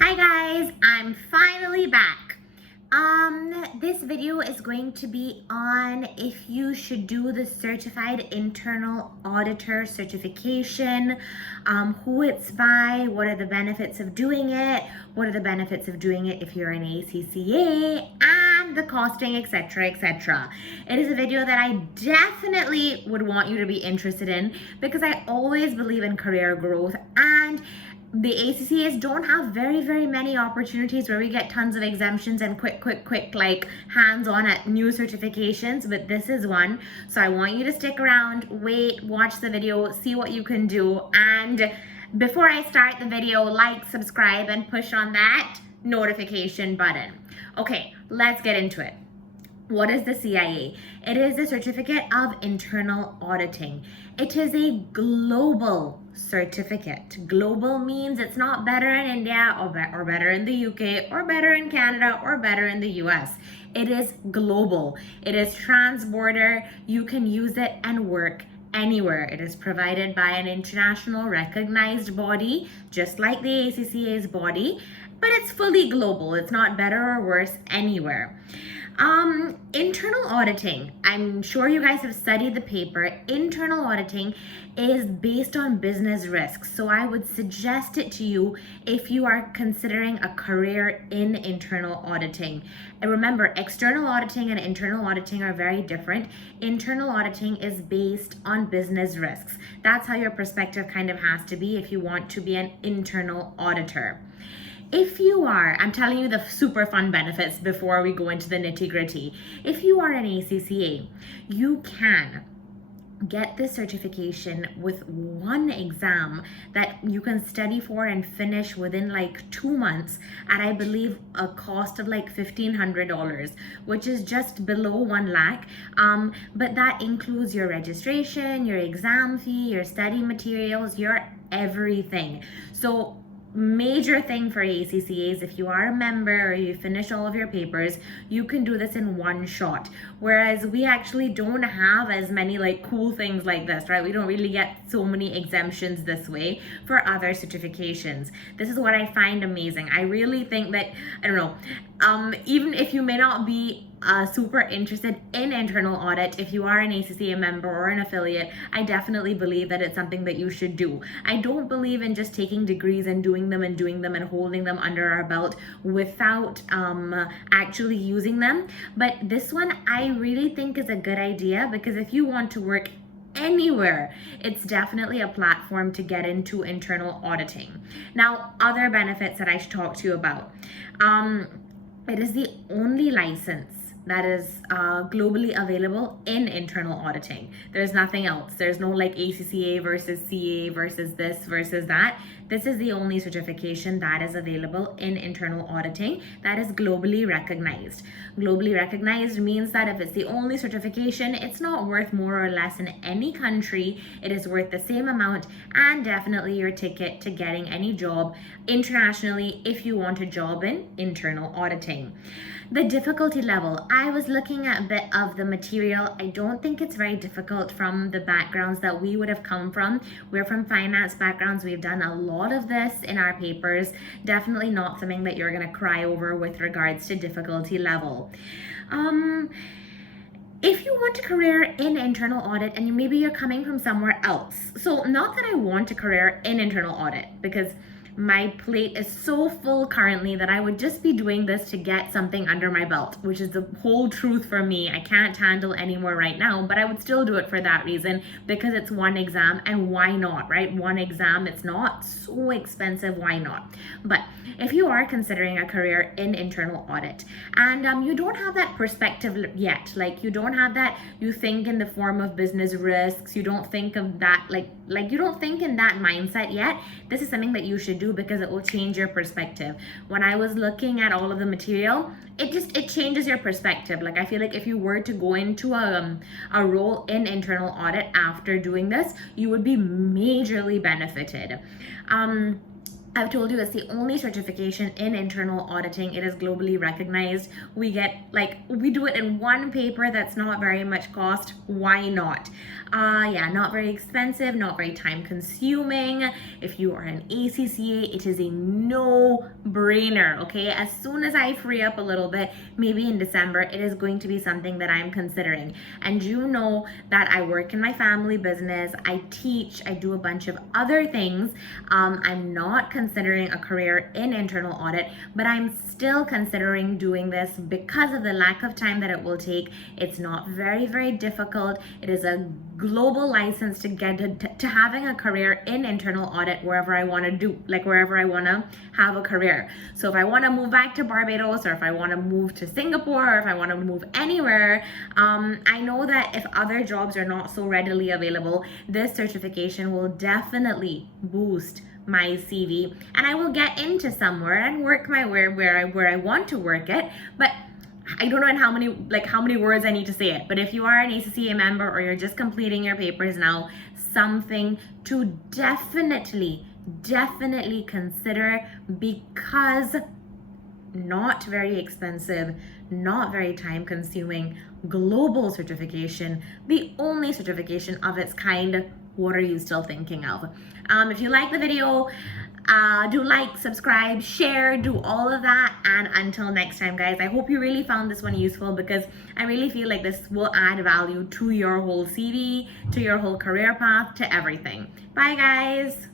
Hi guys, I'm finally back. This video is going to be on if you should do the Certified Internal Auditor certification, who it's by, what are the benefits of doing it, what are the benefits of doing it if you're an ACCA, and the costing, etc., etc. It is a video that I definitely would want you to be interested in because I always believe in career growth, and the ACCAs don't have very many opportunities where we get tons of exemptions and quick like hands-on at new certifications, but this is one. So I want you to stick around, wait, watch the video, see what you can do, and before I start the video, like, subscribe, and push on that notification button. Okay, let's get into it. What is the CIA? It is the Certificate of Internal Auditing. It is a global certificate. Global means it's not better in India or better in the UK or better in Canada or better in the US. It is global. It is trans-border. You can use it and work anywhere. It is provided by an international recognized body, just like the ACCA's body, but it's fully global. It's not better or worse anywhere. Internal auditing. I'm sure you guys have studied the paper. Internal auditing is based on business risks. So I would suggest it to you if you are considering a career in internal auditing. And remember, external auditing and internal auditing are very different. Internal auditing is based on business risks. That's how your perspective kind of has to be if you want to be an internal auditor. If you are, I'm telling you the super fun benefits before we go into the nitty-gritty. If you are an ACCA, you can get this certification with one exam that you can study for and finish within like 2 months at, I believe, a cost of like $1,500, which is just below 1 lakh. But that includes your registration, your exam fee, your study materials, your everything. So major thing for ACCAs, if you are a member or you finish all of your papers, you can do this in one shot. Whereas we actually don't have as many like cool things like this, right? We don't really get so many exemptions this way for other certifications. This is what I find amazing. I really think that, I don't know, even if you may not be super interested in internal audit, if you are an ACCA member or an affiliate, I definitely believe that it's something that you should do. I don't believe in just taking degrees and doing them and holding them under our belt without actually using them. But this one I really think is a good idea, because if you want to work anywhere, it's definitely a platform to get into internal auditing. Now, other benefits that I should talk to you about. It is the only license that is globally available in internal auditing. There's nothing else. There's no like ACCA versus CA versus this versus that. This is the only certification that is available in internal auditing that is globally recognized. Globally recognized means that if it's the only certification, it's not worth more or less in any country. It is worth the same amount, and definitely your ticket to getting any job internationally if you want a job in internal auditing. The difficulty level. I was looking at a bit of the material. I don't think it's very difficult from the backgrounds that we would have come from. We're from finance backgrounds. We've done a lot of this in our papers. Definitely not something that you're going to cry over with regards to difficulty level. If you want a career in internal audit and maybe you're coming from somewhere else, so not that I want a career in internal audit, because my plate is so full currently that I would just be doing this to get something under my belt, which is the whole truth for me. I can't handle any more right now, but I would still do it for that reason, because it's one exam, and why not, right? One exam, it's not so expensive, why not? But if you are considering a career in internal audit and you don't have that perspective yet, like you don't have that, you think in the form of business risks, you don't think of that, like you don't think in that mindset yet, this is something that you should do, because it will change your perspective. When I was looking at all of the material, it changes your perspective. Like I feel like if you were to go into a role in internal audit after doing this, you would be majorly benefited. I've told you it's the only certification in internal auditing. It is globally recognized. We do it in one paper that's not very much cost. Why not? Yeah, not very expensive, not very time consuming. If you are an ACCA, it is a no-brainer, okay? As soon as I free up a little bit, maybe in December, it is going to be something that I'm considering. And you know that I work in my family business, I teach, I do a bunch of other things. I'm not considering a career in internal audit, but I'm still considering doing this because of the lack of time that it will take. It's not very, very difficult. It is a global license to get to having a career in internal audit wherever I want to do, like wherever I want to have a career. So if I want to move back to Barbados, or if I want to move to Singapore, or if I want to move anywhere, I know that if other jobs are not so readily available, this certification will definitely boost my CV, and I will get into somewhere and work my way where I want to work it. But I don't know in how many words I need to say it, but if you are an ACCA member or you're just completing your papers now, something to definitely consider, because not very expensive, not very time consuming, global certification, the only certification of its kind. What are you still thinking of? If you like the video, do like, subscribe, share, do all of that. And until next time, guys, I hope you really found this one useful, because I really feel like this will add value to your whole CV, to your whole career path, to everything. Bye, guys.